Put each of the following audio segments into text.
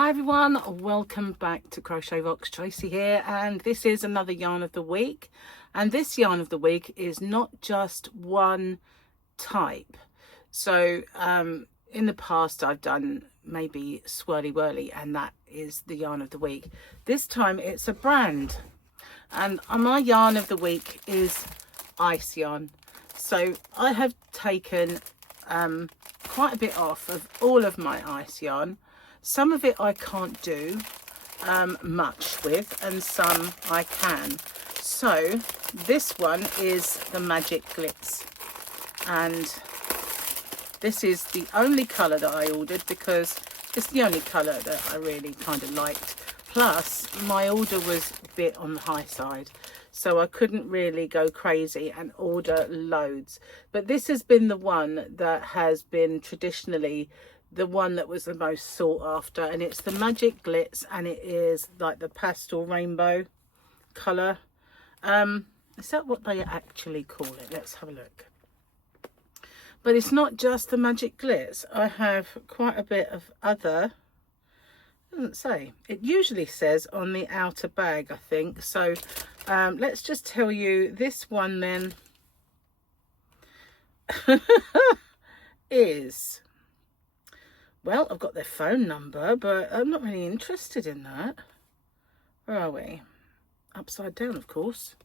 Hi everyone, welcome back to Crochet Rocks. Tracy here, and this is another yarn of the week. And this yarn of the week is not just one type. So in the past I've done maybe Swirly Whirly, and that is the yarn of the week. This time it's a brand, and my yarn of the week is ice yarn. So I have taken quite a bit off of all of my ice yarn. Some of it I can't do much with, and some I can. So this one is the Magic Glitz, and this is the only colour that I ordered because it's the only colour that I really kind of liked. Plus my order was a bit on the high side, so I couldn't really go crazy and order loads. But this has been the one that has been traditionally the one that was the most sought after, and it's the Magic Glitz, and it is like the pastel rainbow colour. Is that what they actually call it? Let's have a look. But it's not just the Magic Glitz. I have quite a bit of other, it doesn't say, it usually says on the outer bag, I think. So let's just tell you this one then is, well, I've got their phone number, but I'm not really interested in that. Where are we? Upside down, of course.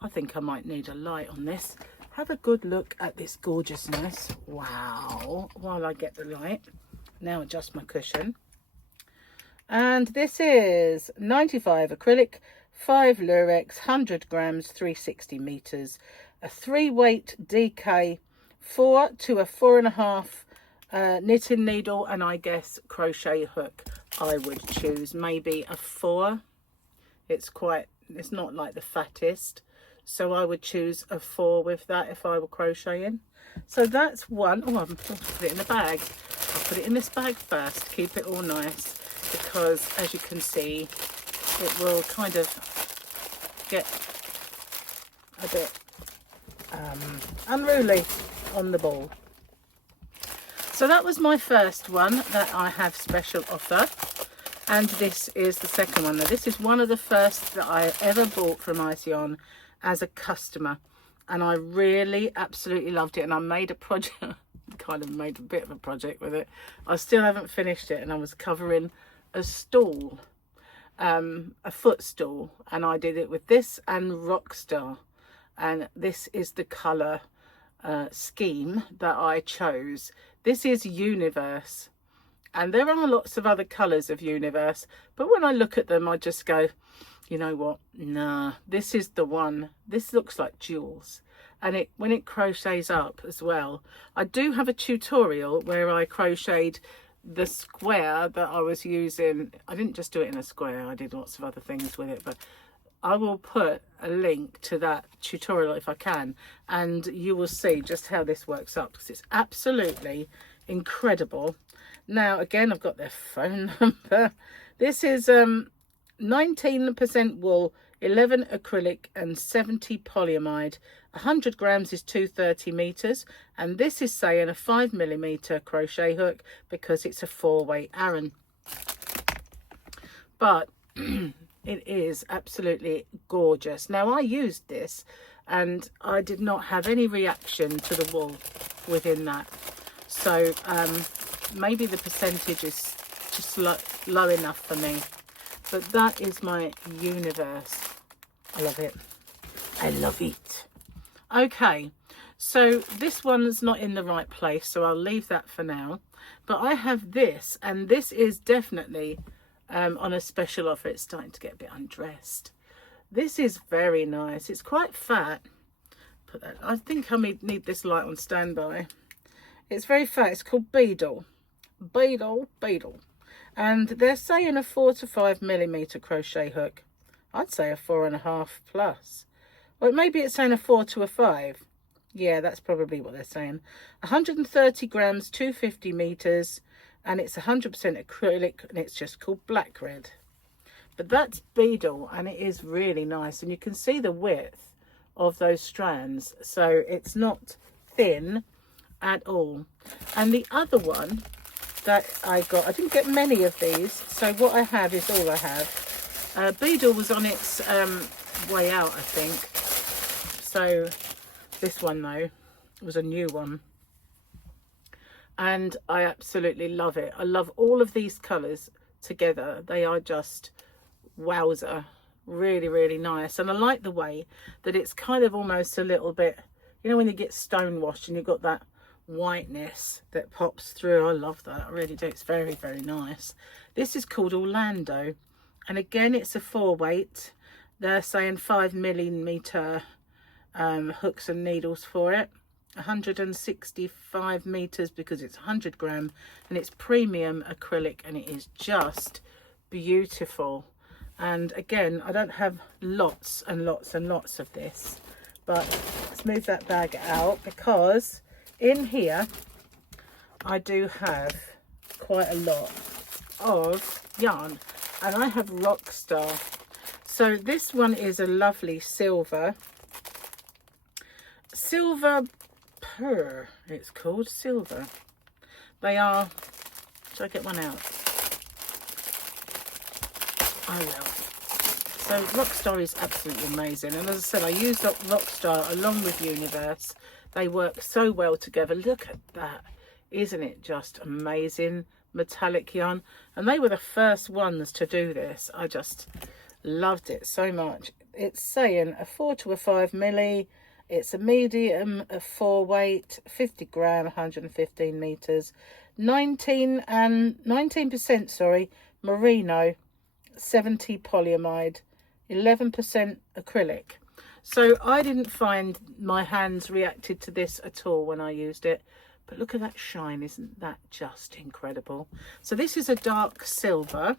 I think I might need a light on this. Have a good look at this gorgeousness. Wow. While I get the light. Now adjust my cushion. And this is 95 acrylic, 5 lurex, 100 grams, 360 meters. A 3-weight DK, 4 to a 4.5 knitting needle, and I guess crochet hook. I would choose maybe a 4. It's not like the fattest, so I would choose a 4 with that if I were crocheting. So that's one. Oh, I'm supposed to put it in the bag. I'll put it in this bag first, keep it all nice, because as you can see it will kind of get a bit unruly on the ball. So that was my first one that I have special offer, and this is the second one. Now this is one of the first that I ever bought from Ice Yarn as a customer, and I really absolutely loved it, and I made a project, kind of made a bit of a project with it. I still haven't finished it, and I was covering a stall, a footstool, and I did it with this and Rockstar, and this is the colour scheme that I chose. This is Universe, and there are lots of other colours of Universe, but when I look at them I just go, you know what, nah, this is the one. This looks like jewels, and when it crochets up as well. I do have a tutorial where I crocheted the square that I was using. I didn't just do it in a square, I did lots of other things with it, but I will put a link to that tutorial if I can, and you will see just how this works up, because it's absolutely incredible. Now again, I've got their phone number. This is 19% wool, 11 acrylic and 70 polyamide. 100 grams is 230 meters, and this is saying a 5mm crochet hook because it's a 4-weight Aran. But it is absolutely gorgeous. Now I used this and I did not have any reaction to the wool within that, so maybe the percentage is just low enough for me. But that is my Universe. I love it. I love it. Okay, so this one's not in the right place, so I'll leave that for now. But I have this, and this is definitely on a special offer. It's starting to get a bit undressed. This is very nice. It's quite fat. Put that. I think I need this light on standby. It's very fat. It's called Beadle. Beadle. And they're saying a 4 to 5mm crochet hook. I'd say a 4.5 plus. Well, maybe it's saying a 4 to a 5. Yeah, that's probably what they're saying. 130 grams, 250 meters. And it's 100% acrylic, and it's just called Black Red. But that's Beadle, and it is really nice, and you can see the width of those strands, so it's not thin at all. And the other one that I got. I didn't get many of these, so what I have is all I have. Beadle was on its way out, I think. So this one though was a new one, and I absolutely love it. I love all of these colours together. They are just wowzer, really, really nice. And I like the way that it's kind of almost a little bit, you know, when you get stone washed and you've got that whiteness that pops through. I love that, I really do. It's very, very nice. This is called Orlando, and again it's a 4-weight. They're saying 5mm hooks and needles for it. 165 meters because it's 100 gram, and it's premium acrylic, and it is just beautiful. And again, I don't have lots and lots and lots of this, but let's move that bag out, because in here I do have quite a lot of yarn, and I have Rockstar. So this one is a lovely silver purr, it's called silver. They are, should I get one out? I will. So Rockstar is absolutely amazing, and as I said, I used up Rockstar along with Universe. They work so well together. Look at that, isn't it just amazing? Metallic yarn, and they were the first ones to do this. I just loved it so much. It's saying a 4 to a 5 milli. It's a medium, a 4-weight, 50 gram, 115 meters, 19% sorry, merino, 70 polyamide, 11% acrylic. So I didn't find my hands reacted to this at all when I used it. But look at that shine, isn't that just incredible? So this is a dark silver,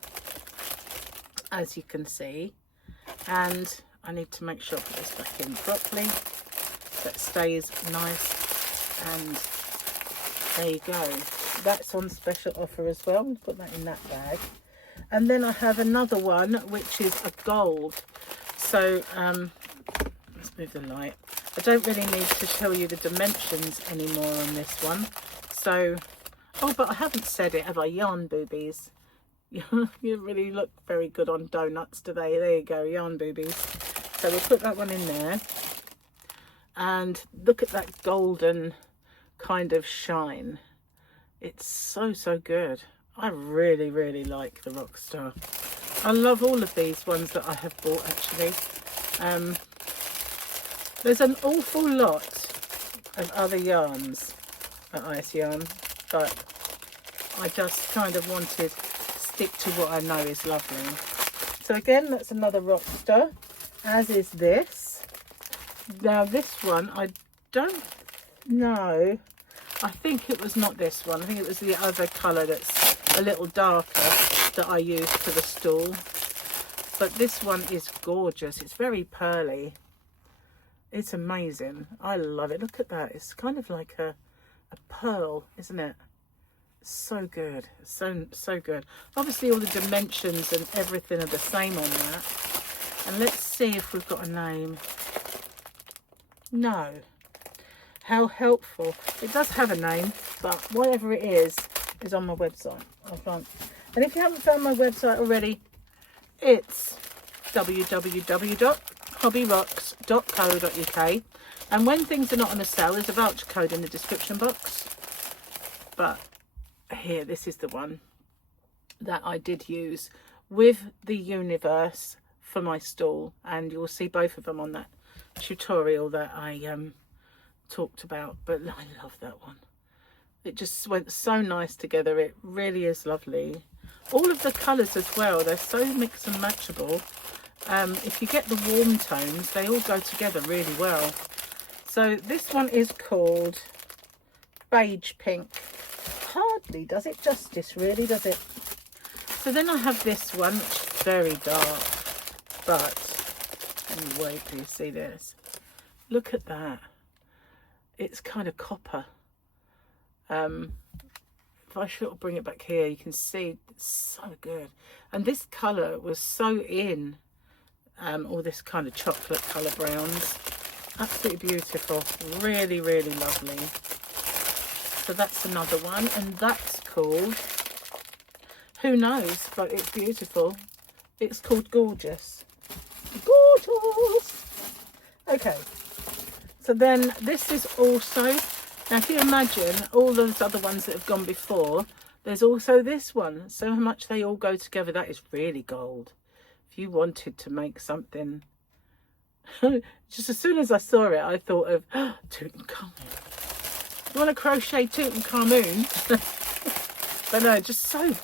as you can see. And I need to make sure I put this back in properly so it stays nice. And there you go. That's on special offer as well. I'll put that in that bag. And then I have another one, which is a gold. So let's move the light. I don't really need to show you the dimensions anymore on this one. So, oh, but I haven't said it, have I? Yarn boobies. You really look very good on donuts today. There you go, yarn boobies. So we'll put that one in there. And look at that golden kind of shine. It's so, so good. I really, really like the Rockstar. I love all of these ones that I have bought, actually. There's an awful lot of other yarns at Ice Yarn, but I just kind of wanted to stick to what I know is lovely. So again, that's another Rockstar, as is this. Now this one, I don't know. I think it was not this one. I think it was the other colour that's a little darker that I used for the stall. But this one is gorgeous. It's very pearly. It's amazing. I love it. Look at that. It's kind of like a pearl, isn't it? So good. So good. Obviously all the dimensions and everything are the same on that. And let's see if we've got a name. No. How helpful. It does have a name, but whatever it is on my website. I can't. And if you haven't found my website already, it's www.hobbyrocks.co.uk, and when things are not on a sale, there's a voucher code in the description box. But here, this is the one that I did use with the Universe for my stall, and you'll see both of them on that tutorial that I talked about. But I love that one. It just went so nice together. It really is lovely. All of the colours as well, they're so mix and matchable. If you get the warm tones, they all go together really well. So this one is called Beige Pink. Hardly does it justice, really, does it? So then I have this one, which is very dark, but anyway, can you see this? Look at that. It's kind of copper. If I should bring it back here, you can see it's so good. And this colour was so in, all this kind of chocolate colour browns. Absolutely beautiful. Really, really lovely. So that's another one, and that's called, who knows, but it's beautiful. It's called Gorgeous. Gorgeous! Okay, so then this is also, now if you imagine all those other ones that have gone before, there's also this one. So how much they all go together, that is really gold. If you wanted to make something, just as soon as I saw it, I thought of Tutankhamun. You want to crochet Tutankhamun? But no, just so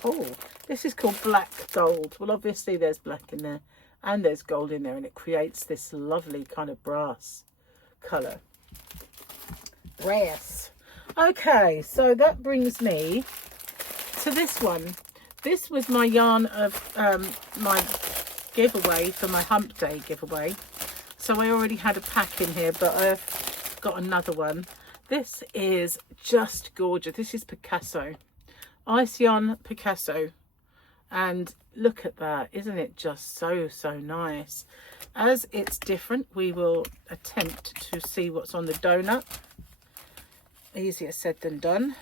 cool. This is called black gold. Well, obviously there's black in there and there's gold in there, and it creates this lovely kind of brass colour. Brass. Okay, so that brings me to this one. This was my yarn of my giveaway for my hump day giveaway. So I already had a pack in here, but I've got another one. This is just gorgeous. This is Picasso. Ice yarn Picasso. And look at that. Isn't it just so nice? As it's different, we will attempt to see what's on the donut. Easier said than done.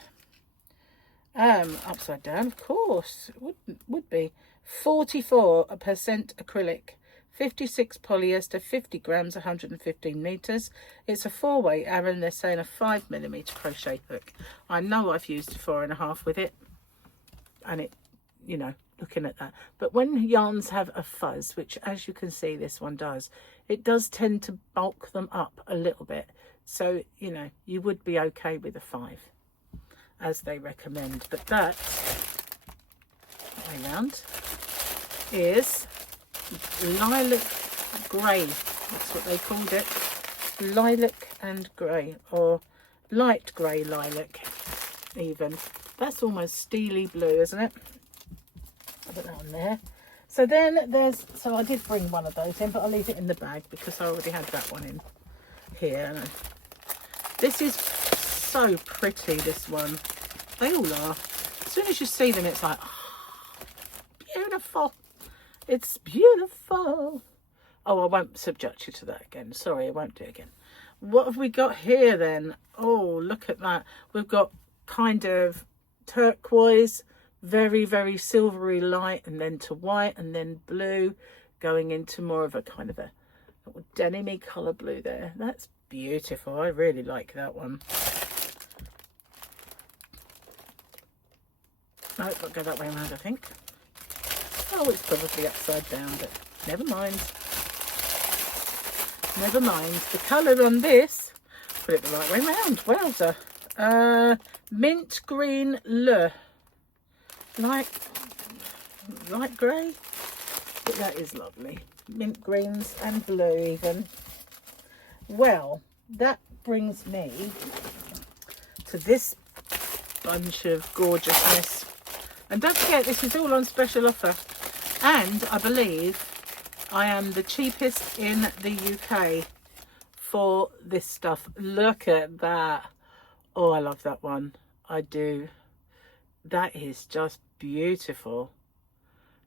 Upside down, of course. It would be 44% acrylic, 56 polyester, 50 grams, 115 meters. It's a 4-way Aran. They're saying a 5mm crochet hook. I know I've used 4.5 with it, and it, you know, looking at that. But when yarns have a fuzz, which as you can see this one does, it does tend to bulk them up a little bit. So, you know, you would be okay with a 5, as they recommend. But that, way round, is lilac grey. That's what they called it. Lilac and grey, or light grey lilac even. That's almost steely blue, isn't it? I'll put that on there. So then there's, so I did bring one of those in, but I'll leave it in the bag because I already had that one in here. This is so pretty, this one. They all are. As soon as you see them, it's like, oh, beautiful. It's beautiful. Oh, I won't subject you to that again. Sorry, I won't do it again. What have we got here then? Oh, look at that. We've got kind of turquoise, very silvery light, and then to white, and then blue, going into more of a kind of a denim-y colour blue there. That's beautiful. I really like that one. No, I'll go that way around, I think. Oh, it's probably upside down, but never mind. Never mind. The colour on this, put it the right way round. Wowzer. Mint green le. Light grey. But that is lovely. Mint greens and blue even. Well, that brings me to this bunch of gorgeousness. And don't forget, this is all on special offer. And I believe I am the cheapest in the UK for this stuff. Look at that. Oh, I love that one. I do. That is just beautiful.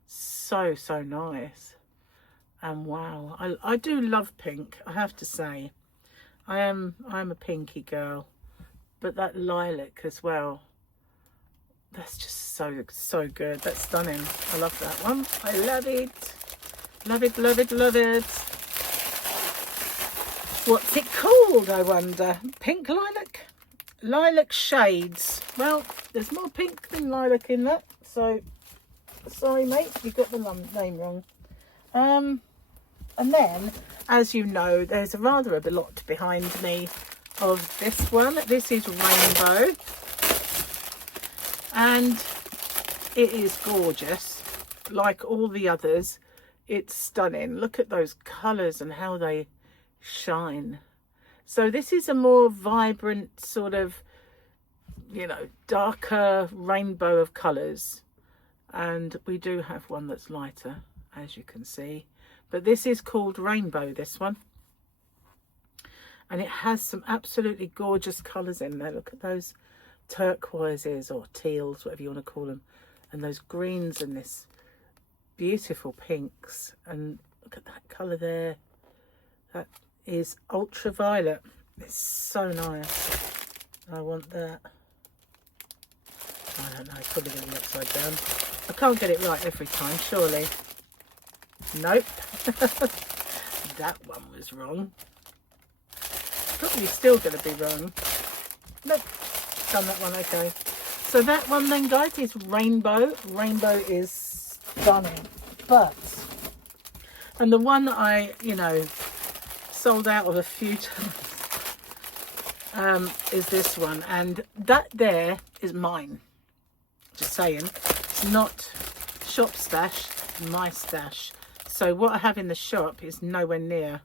So nice. And wow, I do love pink, I have to say. I'm a pinky girl, but that lilac as well, that's just so good. That's stunning. I love that one. I love it. Love it. What's it called, I wonder? Pink lilac? Lilac shades. Well, there's more pink than lilac in that, so sorry mate, you got the name wrong. And then, as you know, there's a lot behind me of this one. This is Rainbow, and it is gorgeous. Like all the others, it's stunning. Look at those colours and how they shine. So this is a more vibrant sort of, you know, darker rainbow of colours. And we do have one that's lighter, as you can see. But this is called Rainbow, this one. And it has some absolutely gorgeous colours in there. Look at those turquoises or teals, whatever you want to call them. And those greens and this beautiful pinks. And look at that colour there. That is ultraviolet. It's so nice. I want that. I don't know, it's probably going to be upside down. I can't get it right every time, surely. Nope. That one was wrong. Probably still going to be wrong. Nope. Done that one, okay. So that one then, guys, is rainbow. Rainbow is stunning. But, and the one that I, you know, sold out of a few times is this one. And that there is mine. Just saying. It's not shop stash, my stash. So what I have in the shop is nowhere near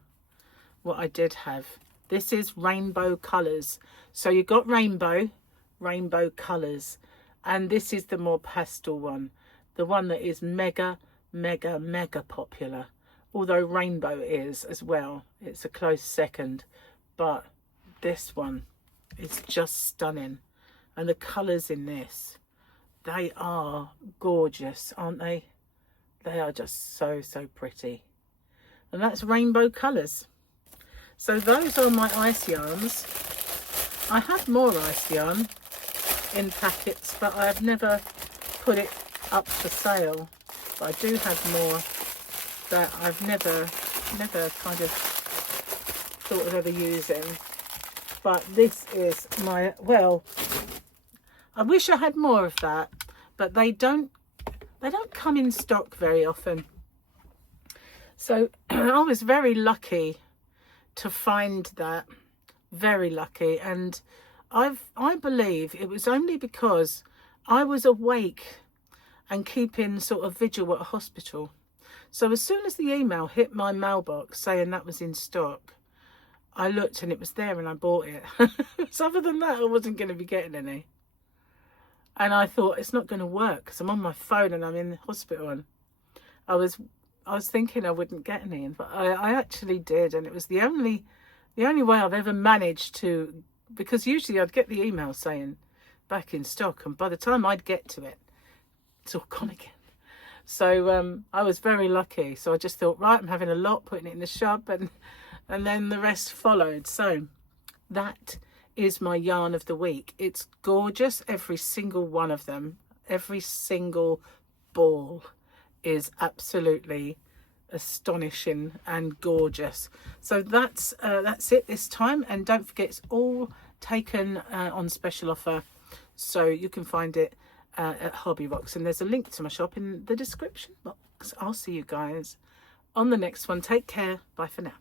what I did have. This is rainbow colours. So you've got rainbow colours. And this is the more pastel one. The one that is mega popular. Although rainbow is as well. It's a close second. But this one is just stunning. And the colours in this, they are gorgeous, aren't they? They are just so pretty. And that's rainbow colours. So those are my ice yarns. I have more ice yarn in packets, but I've never put it up for sale. But I do have more that I've never kind of thought of ever using. But this is my, well, I wish I had more of that, but they don't come in stock very often. So I was very lucky to find that, very lucky. And I believe it was only because I was awake and keeping sort of vigil at a hospital. So as soon as the email hit my mailbox saying that was in stock, I looked and it was there and I bought it. So other than that, I wasn't going to be getting any. And I thought, it's not going to work because I'm on my phone and I'm in the hospital. And I was thinking I wouldn't get any, but I actually did. And it was the only way I've ever managed to, because usually I'd get the email saying back in stock, and by the time I'd get to it, it's all gone again. So I was very lucky. So I just thought, right, I'm having a lot, putting it in the shop, and then the rest followed. So that is my yarn of the week. It's gorgeous, every single one of them. Every single ball is absolutely astonishing and gorgeous. So that's it this time, and don't forget, it's all taken on special offer, so you can find it at Hobby Rocks, and there's a link to my shop in the description box. I'll see you guys on the next one. Take care. Bye for now.